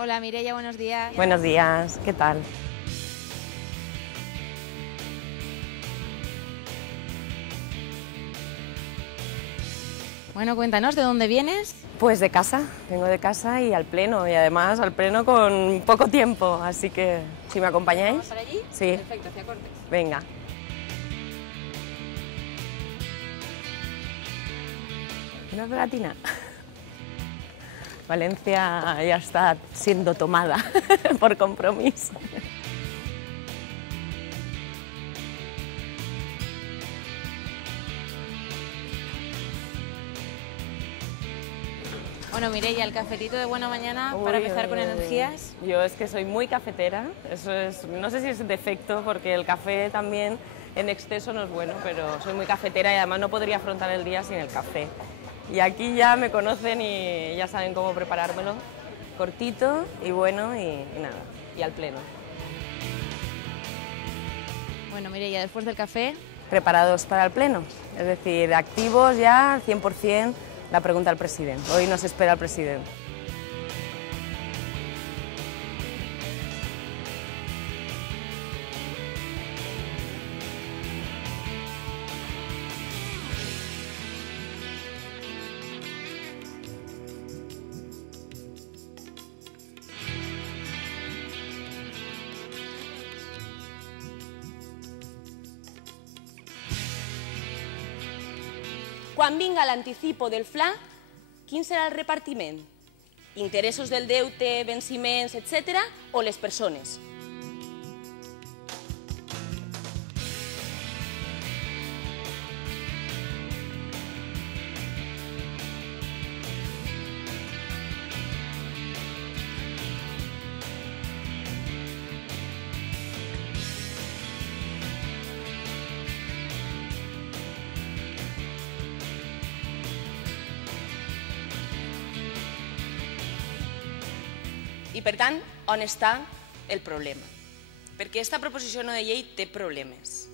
Hola Mireia, buenos días. Buenos días, ¿qué tal? Bueno, cuéntanos, ¿de dónde vienes? Pues de casa, vengo de casa y al pleno, y además al pleno con poco tiempo, así que si me acompañáis. ¿Vamos para allí? Sí. Perfecto, hacia Cortes. Venga. Una pegatina. Valencia ya está siendo tomada por compromiso. Bueno, Mireia, el cafetito de buena mañana para empezar con energías. Yo es que soy muy cafetera, eso es, no sé si es defecto, porque el café también en exceso no es bueno, pero soy muy cafetera y además no podría afrontar el día sin el café. Y aquí ya me conocen y ya saben cómo preparármelo, cortito y bueno y nada, y al pleno. Bueno, Mireia, después del café, Preparados para el pleno, es decir, activos ya al 100%. La pregunta al presidente. Hoy nos espera el presidente. Quan vinga l'anticipo del fla, quin serà el repartiment? Interessos del deute, venciments, etc. o les persones? I, per tant, on està el problema? Perquè aquesta proposició no de llei té problemes.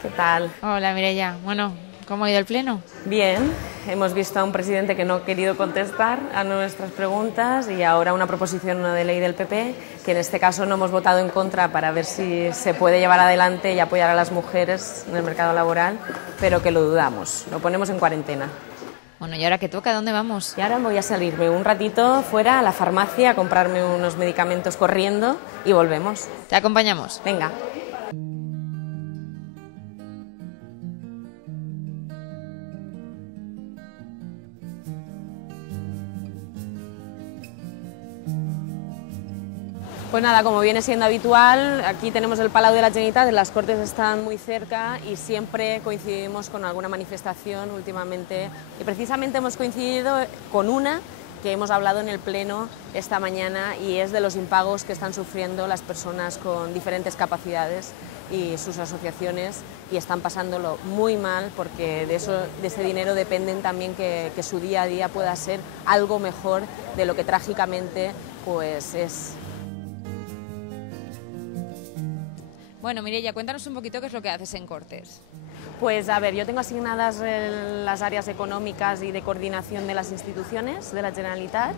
¿Qué tal? hola Mireia. Bueno, ¿cómo ha ido el pleno? Bien, hemos visto a un presidente que no ha querido contestar a nuestras preguntas y ahora una proposición de ley del PP, que en este caso no hemos votado en contra para ver si se puede llevar adelante y apoyar a las mujeres en el mercado laboral, pero que lo dudamos, lo ponemos en cuarentena. Bueno, ¿y ahora qué toca? ¿Dónde vamos? Y ahora voy a salirme un ratito fuera a la farmacia a comprarme unos medicamentos corriendo y volvemos. Te acompañamos. Venga. Pues nada, como viene siendo habitual, aquí tenemos el Palau de la Generalitat, las Cortes están muy cerca y siempre coincidimos con alguna manifestación últimamente. Y precisamente hemos coincidido con una que hemos hablado en el Pleno esta mañana y es de los impagos que están sufriendo las personas con diferentes capacidades y sus asociaciones y están pasándolo muy mal porque de ese dinero dependen también que su día a día pueda ser algo mejor de lo que trágicamente pues es. Bueno, Mireia, cuéntanos un poquito qué es lo que haces en Cortes. Pues a ver, yo tengo asignadas las áreas económicas y de coordinación de las instituciones de la Generalitat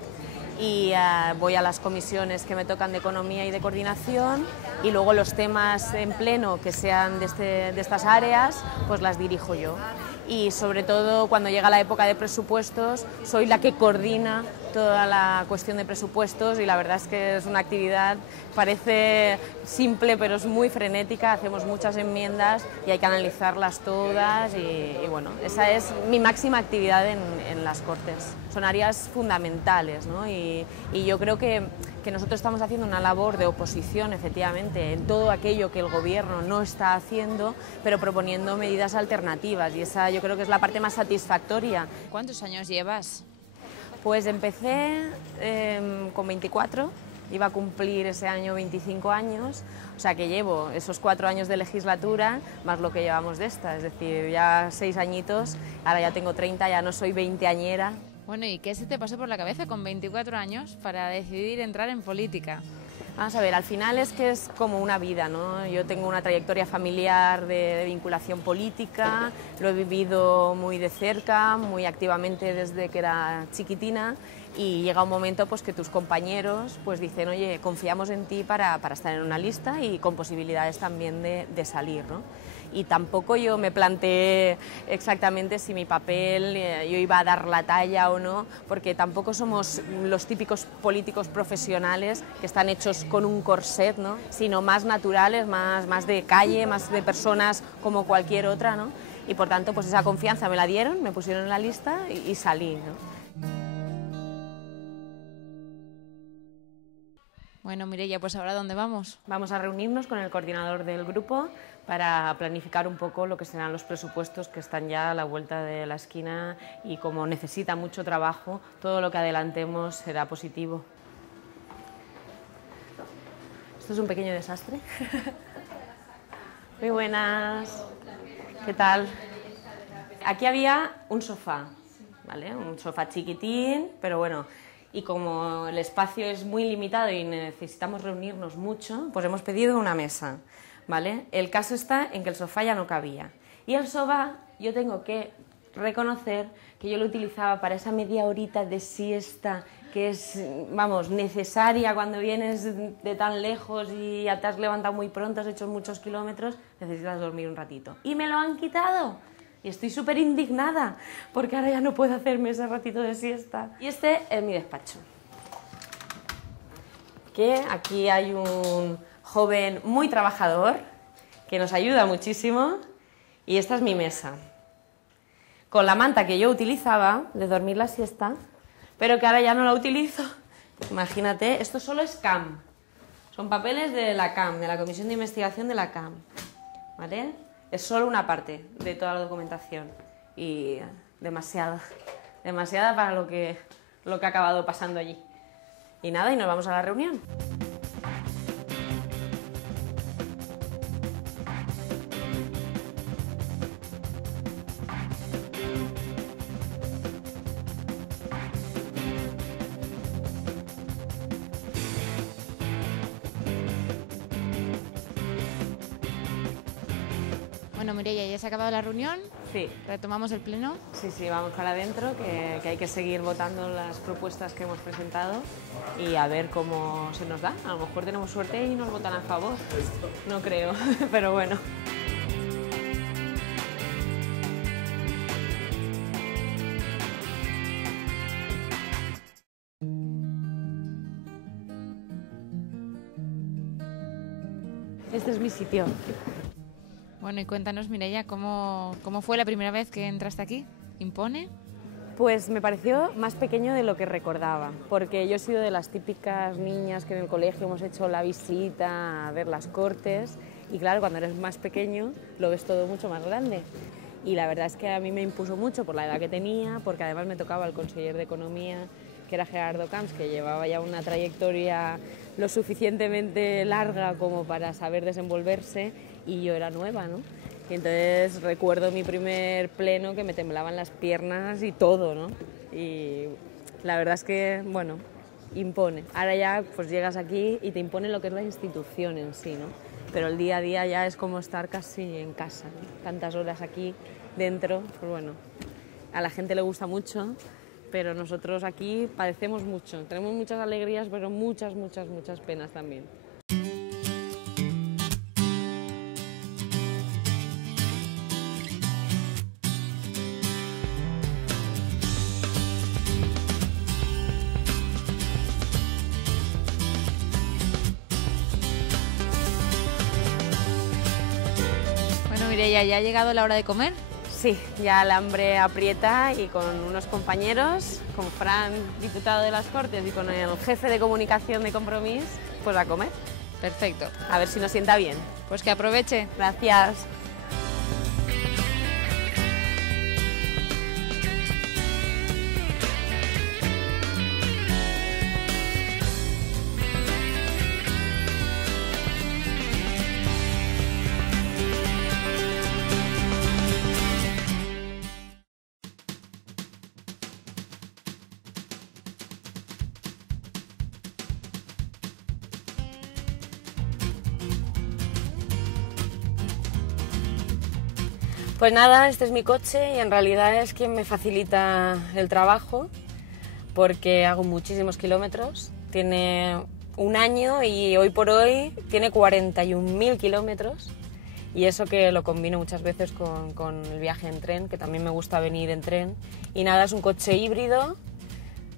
y voy a las comisiones que me tocan de economía y de coordinación y luego los temas en pleno que sean de estas áreas, pues las dirijo yo. Y sobre todo cuando llega la época de presupuestos soy la que coordina toda la cuestión de presupuestos y la verdad es que es una actividad, parece simple pero es muy frenética, hacemos muchas enmiendas y hay que analizarlas todas y bueno, esa es mi máxima actividad en las Cortes. Son áreas fundamentales, ¿no? Y yo creo que nosotros estamos haciendo una labor de oposición, efectivamente, en todo aquello que el Gobierno no está haciendo, pero proponiendo medidas alternativas y esa yo creo que es la parte más satisfactoria. ¿Cuántos años llevas? Pues empecé con 24, iba a cumplir ese año 25 años, o sea que llevo esos 4 años de legislatura más lo que llevamos de esta, es decir, ya 6 añitos, ahora ya tengo 30, ya no soy veinteañera. Bueno, ¿y qué se te pasó por la cabeza con 24 años para decidir entrar en política? Vamos a ver, al final es que es como una vida, ¿no? Yo tengo una trayectoria familiar de vinculación política, lo he vivido muy de cerca, muy activamente desde que era chiquitina, y llega un momento pues, que tus compañeros pues, dicen, oye, confiamos en ti para estar en una lista y con posibilidades también de salir, ¿no? Y tampoco yo me planteé exactamente si mi papel yo iba a dar la talla o no, porque tampoco somos los típicos políticos profesionales que están hechos con un corset, ¿no? Sino más naturales, más de calle, más de personas como cualquier otra, ¿no? Y por tanto pues esa confianza me la dieron, me pusieron en la lista y salí, ¿no? Bueno, Mireia, pues ahora ¿dónde vamos? Vamos a reunirnos con el coordinador del grupo para planificar un poco lo que serán los presupuestos que están ya a la vuelta de la esquina y como necesita mucho trabajo, todo lo que adelantemos será positivo. Esto es un pequeño desastre. Muy buenas. ¿Qué tal? Aquí había un sofá, ¿vale? Un sofá chiquitín, pero bueno. Y como el espacio es muy limitado y necesitamos reunirnos mucho, pues hemos pedido una mesa, ¿vale? El caso está en que el sofá ya no cabía. Y el sofá, yo tengo que reconocer que yo lo utilizaba para esa media horita de siesta que es, vamos, necesaria cuando vienes de tan lejos y ya te has levantado muy pronto, has hecho muchos kilómetros, necesitas dormir un ratito. Y me lo han quitado. Y estoy súper indignada, porque ahora ya no puedo hacerme ese ratito de siesta. Y este es mi despacho. Que aquí hay un joven muy trabajador, que nos ayuda muchísimo, y esta es mi mesa. Con la manta que yo utilizaba de dormir la siesta, pero que ahora ya no la utilizo. Imagínate, esto solo es CAM. Son papeles de la CAM, de la Comisión de Investigación de la CAM. ¿Vale? Es solo una parte de toda la documentación y demasiada para lo que ha acabado pasando allí. Y nada, y nos vamos a la reunión. Bueno, Mireia, ¿ya se ha acabado la reunión? Sí. ¿Retomamos el pleno? Sí, vamos para adentro, que hay que seguir votando las propuestas que hemos presentado y a ver cómo se nos da. A lo mejor tenemos suerte y nos votan a favor. No creo, pero bueno. Este es mi sitio. Bueno, y cuéntanos, Mireia, ¿cómo fue la primera vez que entraste aquí? ¿Impone? Pues me pareció más pequeño de lo que recordaba, porque yo he sido de las típicas niñas que en el colegio hemos hecho la visita a ver las Cortes, y claro, cuando eres más pequeño lo ves todo mucho más grande. Y la verdad es que a mí me impuso mucho por la edad que tenía, porque además me tocaba el conseller de Economía, que era Gerardo Camps, que llevaba ya una trayectoria lo suficientemente larga como para saber desenvolverse, y yo era nueva, ¿no? Y entonces recuerdo mi primer pleno que me temblaban las piernas y todo, ¿no? Y la verdad es que, bueno, impone. Ahora ya pues llegas aquí y te impone lo que es la institución en sí, ¿no? Pero el día a día ya es como estar casi en casa, ¿no? Tantas horas aquí dentro, pues bueno, a la gente le gusta mucho, pero nosotros aquí padecemos mucho. Tenemos muchas alegrías, pero muchas penas también. Mireia, ¿ya ha llegado la hora de comer? Sí, ya el hambre aprieta y con unos compañeros, con Fran, diputado de las Cortes, y con el jefe de comunicación de Compromís, pues a comer. Perfecto. A ver si nos sienta bien. Pues que aproveche. Gracias. Pues nada, este es mi coche y en realidad es quien me facilita el trabajo porque hago muchísimos kilómetros. Tiene un año y hoy por hoy tiene 41.000 kilómetros y eso que lo combino muchas veces con el viaje en tren, que también me gusta venir en tren. Y nada, es un coche híbrido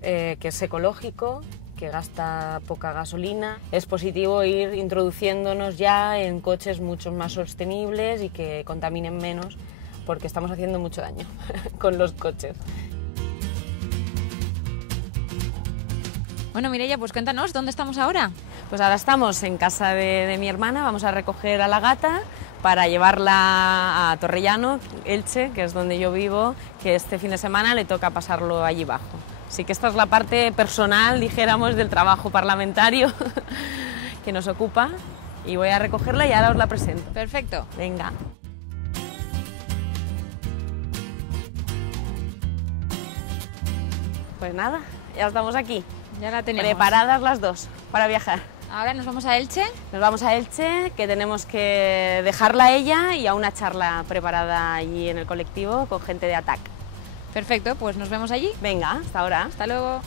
que es ecológico, que gasta poca gasolina. Es positivo ir introduciéndonos ya en coches mucho más sostenibles y que contaminen menos, porque estamos haciendo mucho daño con los coches. Bueno, Mireia, pues cuéntanos, ¿dónde estamos ahora? Pues ahora estamos en casa de mi hermana, vamos a recoger a la gata para llevarla a Torrellano, Elche, que es donde yo vivo, que este fin de semana le toca pasarlo allí abajo. Así que esta es la parte personal, dijéramos, del trabajo parlamentario que nos ocupa y voy a recogerla y ahora os la presento. Perfecto. Venga. Pues nada, ya estamos aquí. Ya la tenemos. Preparadas las dos para viajar. Ahora nos vamos a Elche. Nos vamos a Elche, que tenemos que dejarla a ella y a una charla preparada allí en el colectivo con gente de ATAC. Perfecto, pues nos vemos allí. Venga, hasta ahora. Hasta luego.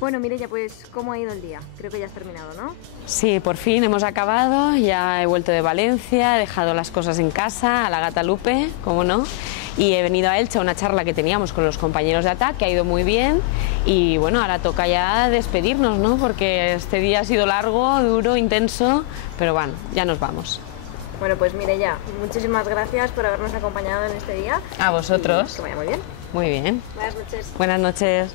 Bueno, Mireia, pues ¿cómo ha ido el día? Creo que ya has terminado, ¿no? Sí, por fin hemos acabado, ya he vuelto de Valencia, he dejado las cosas en casa, a la gata Lupe, cómo no, y he venido a Elche a una charla que teníamos con los compañeros de ATAC, que ha ido muy bien, y bueno, ahora toca ya despedirnos, ¿no? Porque este día ha sido largo, duro, intenso, pero bueno, ya nos vamos. Bueno, pues Mireia, muchísimas gracias por habernos acompañado en este día. A vosotros. Y que vaya muy bien. Muy bien. Buenas noches. Buenas noches.